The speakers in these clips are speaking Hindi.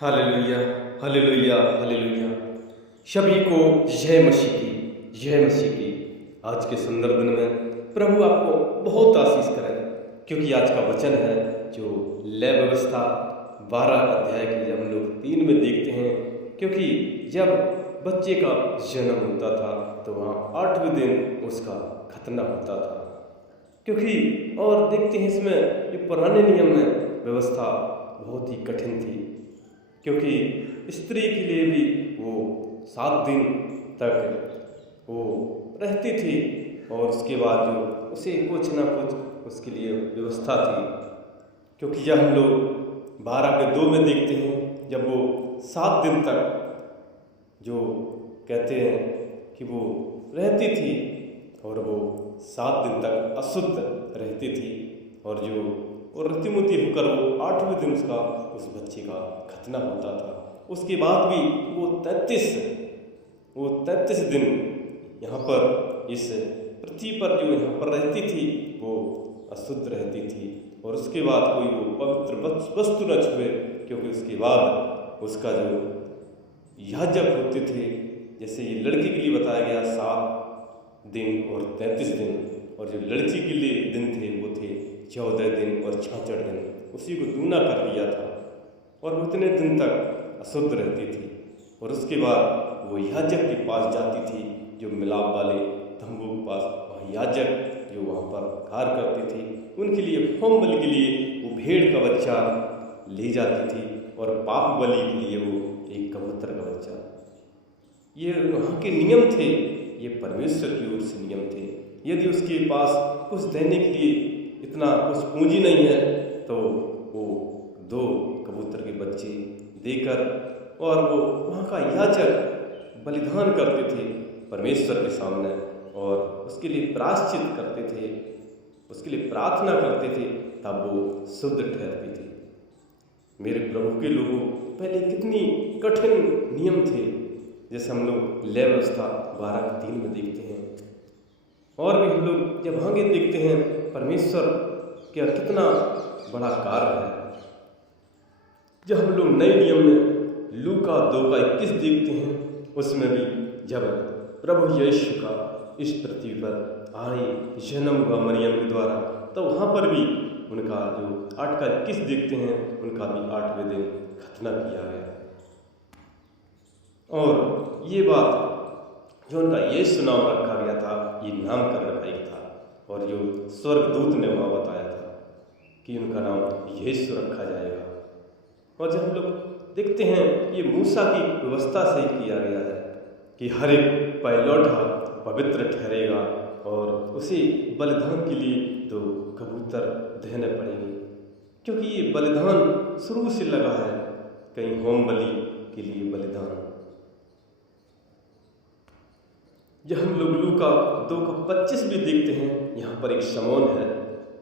Hallelujah, hallelujah, hallelujah. सभी को जय मसीह की, जय मसीह की। आज के सुंदर दिन में प्रभु आपको बहुत आशीष करे, क्योंकि आज का वचन है जो लय व्यवस्था 12 अध्याय के जब हम लोग 3 में देखते हैं। क्योंकि जब बच्चे का जन्म होता था तो वहाँ 8वें दिन उसका खतना होता था। क्योंकि और देखते हैं इसमें जो पुराने नियम में व्यवस्था बहुत ही कठिन थी, क्योंकि स्त्री के लिए भी वो 7 दिन तक वो रहती थी और उसके बाद जो उसे कुछ ना कुछ उसके लिए व्यवस्था थी। क्योंकि जब हम लोग 12:2 में देखते हैं, जब वो 7 दिन तक जो कहते हैं कि वो रहती थी और वो 7 दिन तक अशुद्ध रहती थी, और जो और ऋतुमती होकर वो 8वें दिन उसका उस बच्चे का खतना होता था। उसके बाद भी वो 33 दिन यहाँ पर इस पृथ्वी पर जो यहाँ पर रहती थी वो अशुद्ध रहती थी, और उसके बाद कोई वो पवित्र वस्तु न छुए। क्योंकि उसके बाद उसका जो याजक होते थे, जैसे ये लड़की के लिए बताया गया 7 दिन और 33 दिन, और जो लड़की के लिए दिन थे वो थे 14 दिन और 66 दिन। उसी को दूना कर दिया था और वो उतने दिन तक अशुद्ध रहती थी। और उसके बाद वो याजक के पास जाती थी, जो मिलाप वाले तंबू के पास। वहाँ याजक जो वहाँ पर कार्य करती थी, उनके लिए होम बलि के लिए वो भेड़ का बच्चा ले जाती थी, और पाप बलि के लिए वो एक कबूतर का बच्चा। ये वहाँ के नियम थे, ये परमेश्वर की ओर से नियम थे। यदि उसके पास कुछ देने के लिए इतना कुछ पूंजी नहीं है तो वो 2 कबूतर के बच्चे देकर, और वो वहाँ का याजक बलिदान करते थे परमेश्वर के सामने, और उसके लिए प्रायश्चित करते थे, उसके लिए प्रार्थना करते थे, तब वो शुद्ध ठहरती थी। मेरे प्रभु के लोगों, पहले कितनी कठिन नियम थे, जैसे हम लोग लय व्यवस्था 12:3 में देखते हैं। और भी हम लोग जब आगे देखते हैं परमेश्वर का कितना बड़ा कार्य है। जब हम लोग नए नियम में लूका 2:21 देखते हैं, उसमें भी जब प्रभु यीशु का इस पृथ्वी पर आए, जन्म हुआ मरियम के द्वारा, तो वहाँ पर भी उनका जो 8:21 देखते हैं, उनका भी 8वें दिन खतना किया गया। और ये बात जो उनका यीशु नाम रखा गया था, ये नामकरण रखा था, और जो स्वर्गदूत ने वहाँ बताया था कि उनका नाम यीशु रखा जाएगा। और जब हम लोग देखते हैं, ये मूसा की व्यवस्था से ही किया गया है कि हर एक पहलौठा पवित्र ठहरेगा, और उसे बलिदान के लिए 2 कबूतर देने पड़ेंगे। क्योंकि ये बलिदान शुरू से लगा है, कहीं होम बलि के लिए बलिदान। जब हम लोग लूका 2:25 भी देखते हैं, यहाँ पर एक शमौन है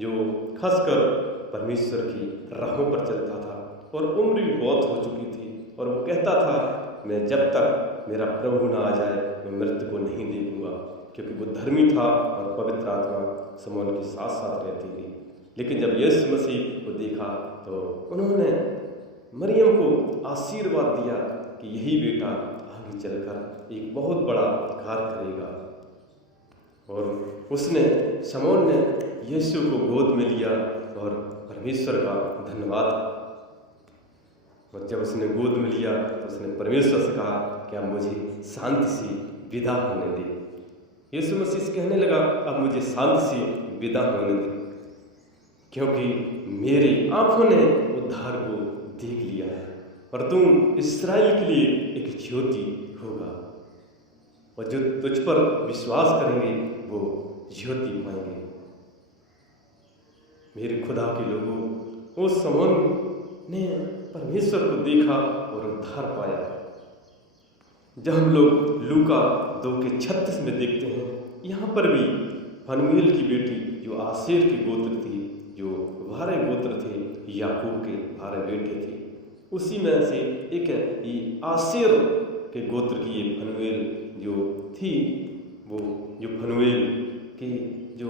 जो खासकर परमेश्वर की राहों पर चलता था, और उम्र भी बहुत हो चुकी थी, और वो कहता था, मैं जब तक मेरा प्रभु ना आ जाए मैं मृत्यु को नहीं देखूंगा। क्योंकि वो धर्मी था और पवित्र आत्मा शमौन के साथ साथ रहती थी। लेकिन जब यीशु मसीह को देखा तो उन्होंने मरियम को आशीर्वाद दिया कि यही बेटा आगे चलकर एक बहुत बड़ा कार्य करेगा। और उसने, शमौन ने यीशु को गोद में लिया और परमेश्वर का धन्यवाद। और जब उसने गोद में लिया तो उसने परमेश्वर से कहा, क्या मुझे शांति से विदा होने दे। यीशु मसीह से कहने लगा, अब मुझे शांति से विदा होने दे, क्योंकि मेरी आंखों ने उद्धार को देख लिया है, और तुम इस्राएल के लिए एक ज्योति होगा, और जो तुझ पर विश्वास करेंगे वो ज्योति पाएंगे। मेरे खुदा के लोगों, वो शमौन ने परमेश्वर को देखा और उद्धार पाया। जब हम लोग लूका 2:36 में देखते हैं, यहाँ पर भी फनूएल की बेटी जो आशेर की गोत्र थी, जो 12 गोत्र थे, याकूब के 12 बेटे थे, उसी में से एक ये आशेर के गोत्र की ये फनूएल जो थी, वो जो फनूएल की जो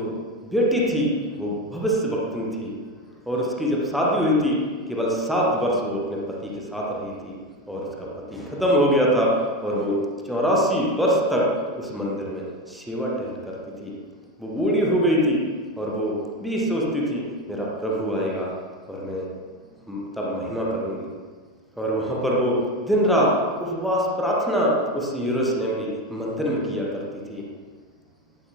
बेटी थी वो भविष्यवक्ता थी, और उसकी जब शादी हुई थी केवल 7 वर्ष वो अपने पति के साथ रही थी और उसका पति खत्म हो गया था और वो 84 वर्ष तक उस मंदिर में सेवा टहल करती थी। वो बूढ़ी हो गई थी और वो भी सोचती थी मेरा प्रभु आएगा और मैं तब महिमा करूँगी। और वहाँ पर वो दिन रात उपवास प्रार्थना उस यरूशलेम के मंदिर में किया करती थी।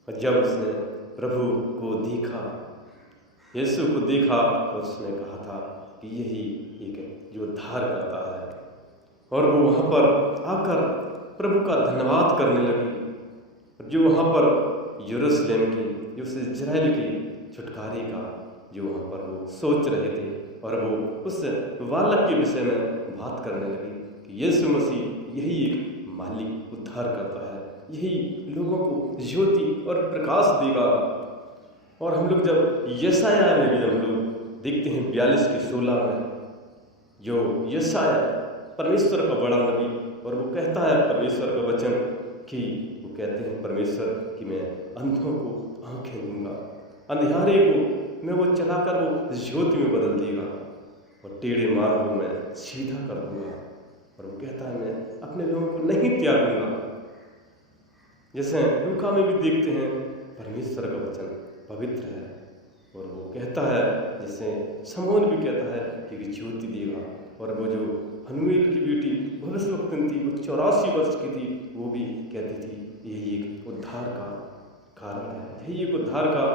और जब उसने प्रभु को देखा, यीशु को देखा, तो उसने कहा था कि यही एक जो उद्धार करता है। और वो वहाँ पर आकर प्रभु का धन्यवाद करने लगी। जो वहाँ पर यरूशलेम के, उस इजराइल के छुटकारे का जो वहाँ पर वो सोच रहे थे और वो उस बालक के विषय में बात करने लगी कि यीशु मसीह यही एक मालिक उद्धार करता है, यही लोगों को ज्योति और प्रकाश देगा। और हम लोग जब यशायाह में भी हम लोग देखते हैं 42:16 में, जो यशायाह परमेश्वर का बड़ा नबी, और वो कहता है परमेश्वर का वचन कि वो कहते हैं परमेश्वर कि मैं अंधों को आंखें दूंगा, अंधियारे को मैं वो चलाकर वो ज्योति में बदल देगा और टेढ़े मार्ग को मैं सीधा कर दूंगा। और वो कहता है मैं अपने लोगों को नहीं त्यागूंगा। जैसे लूका में भी देखते हैं परमेश्वर का वचन पवित्र है और वो कहता है, जैसे शमौन भी कहता है कि ज्योति देगा। और वो जो हनूएल की बेटी भविष्यवक्तन थी, वो 84 वर्ष की थी, वो भी कहती थी यही एक उद्धार का कारण है, यही एक उद्धार का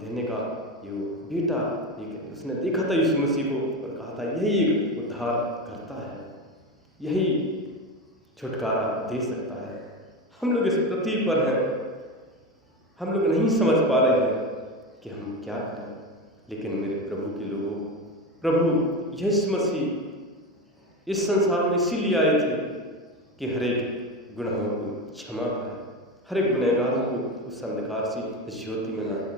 देने का जो बेटा एक उसने देखा था यीशु मसीह को और कहा था यही एक उद्धार करता है, यही छुटकारा दे सकता है। हम लोग इस पृथ्वी पर हैं, हम लोग नहीं समझ पा रहे हैं कि हम क्या करें, लेकिन मेरे प्रभु के लोगों, प्रभु यीशु मसीह इस संसार में इसीलिए आए थे कि हर एक गुनाहों को क्षमा करें, हर एक गुनहगारों को उस अंधकार से ज्योति में लाएं।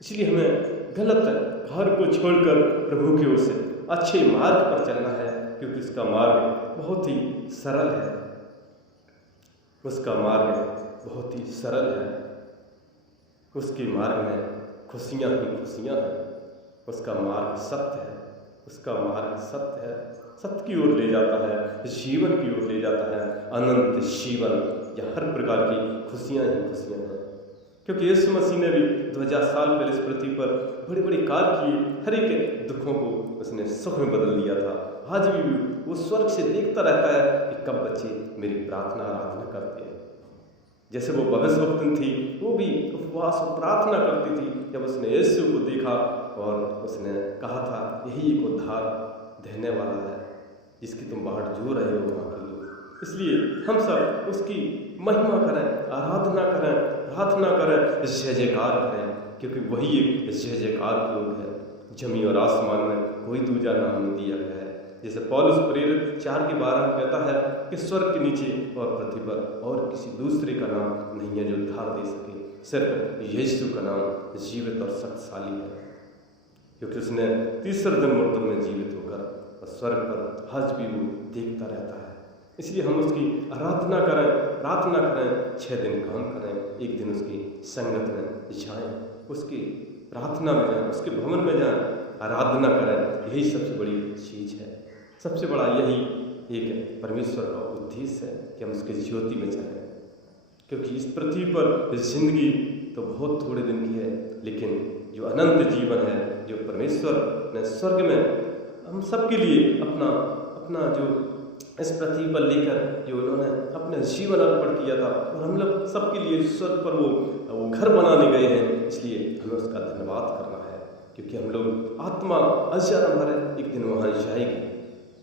इसलिए हमें गलत घर को छोड़कर प्रभु के उस अच्छे मार्ग पर चलना है, क्योंकि उसका मार्ग बहुत ही सरल है, उसका मार्ग बहुत ही सरल है, उसके मार्ग में खुशियाँ ही खुशियाँ हैं, उसका मार्ग सत्य है, उसका मार्ग सत्य है, सत्य की ओर ले जाता है, जीवन की ओर ले जाता है, अनंत जीवन या हर प्रकार की खुशियाँ ही खुशियाँ हैं। क्योंकि यीशु मसीह ने भी 2000 साल पहले इस पृथ्वी पर बड़े बड़े कार्य किए, हर एक दुखों को उसने सुख में बदल दिया था। आज भी वो स्वर्ग से देखता रहता है कि कब बच्चे मेरी प्रार्थना आराधना करते हैं। जैसे वो भविष्यवक्तन थी, वो भी उपवास और प्रार्थना करती थी। जब उसने यीशु को देखा और उसने कहा था यही एक उद्धार देने वाला है जिसकी तुम बाहर जो रहे हो वहाँ के लोग। इसलिए हम सब उसकी महिमा करें, आराधना करें, प्रार्थना करें, जय जयकार करें, क्योंकि वही एक जय जयकार के योग है। जमी और आसमान में कोई दूजा नाम नहीं दिया गया है। जैसे पौलुस प्रेरित 4:12 में कहता है कि स्वर्ग के नीचे और पृथ्वी पर और किसी दूसरे का नाम नहीं है जो उद्धार दे सके, सिर्फ यीशु का नाम जीवित और शक्तिशाली है, क्योंकि उसने तीसरे दिन मुर्दों में जीवित होकर और स्वर्ग पर आज भी वो देखता रहता है। इसलिए हम उसकी आराधना करें, प्रार्थना करें, 6 दिन काम करें, एक दिन उसकी संगत में जाएं, उसकी प्रार्थना में जाएं, उसके भवन में जाएं, आराधना करें। यही सबसे बड़ी चीज़ है, सबसे बड़ा यही एक परमेश्वर का उद्देश्य है कि हम उसके ज्योति में जाएं। क्योंकि इस पृथ्वी पर जिंदगी तो बहुत थोड़े दिन की है, लेकिन जो अनंत जीवन है, जो परमेश्वर ने स्वर्ग में हम सबके लिए अपना जो इस पृथ्वी पर लेकर जो उन्होंने अपना जीवन अर्पण किया था, और हम लोग सबके लिए स्वर्ग पर वो घर बनाने गए हैं। इसलिए हमें उसका धन्यवाद करना है, क्योंकि हम लोग आत्मा अजर हमारे एक दिन वहाँ जाएगी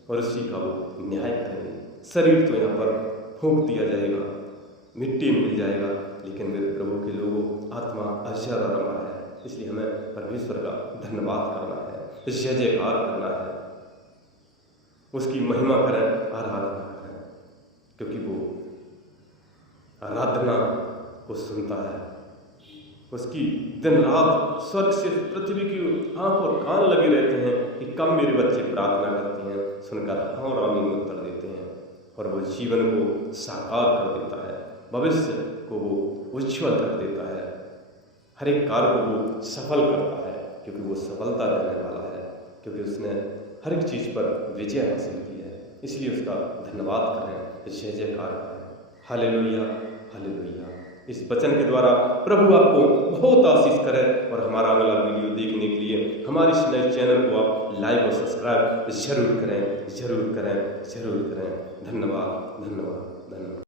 और उसी का वो न्याय करेंगे। शरीर तो यहाँ पर फूंक दिया जाएगा, मिट्टी में मिल जाएगा, लेकिन मेरे प्रभु के लोगों आत्मा अजर और अमर है। इसलिए हमें परमेश्वर का धन्यवाद करना है, जय जयकार करना है, उसकी महिमा करें, आराधना करें, क्योंकि वो आराधना को सुनता है। उसकी दिन रात स्वर्ग से पृथ्वी की आंख और कान लगे रहते हैं कि कब मेरे बच्चे प्रार्थना करते हैं, सुनकर हाँ और आमीन उत्तर देते हैं, और वो जीवन को साकार कर देता है, भविष्य को वो उज्ज्वल कर देता है, हर एक कार्य को वो सफल करता है, क्योंकि वो सफलता देने वाला है, क्योंकि उसने हर एक चीज़ पर विजय हासिल की है, इसलिए उसका धन्यवाद करें, जय जयकार करें। Hallelujah, hallelujah. इस वचन के द्वारा प्रभु आपको बहुत आशीष करे और हमारा अगला वीडियो देखने के लिए हमारे इस नए चैनल को आप लाइक और सब्सक्राइब जरूर करें, जरूर करें, जरूर करें। धन्यवाद, धन्यवाद, धन्यवाद।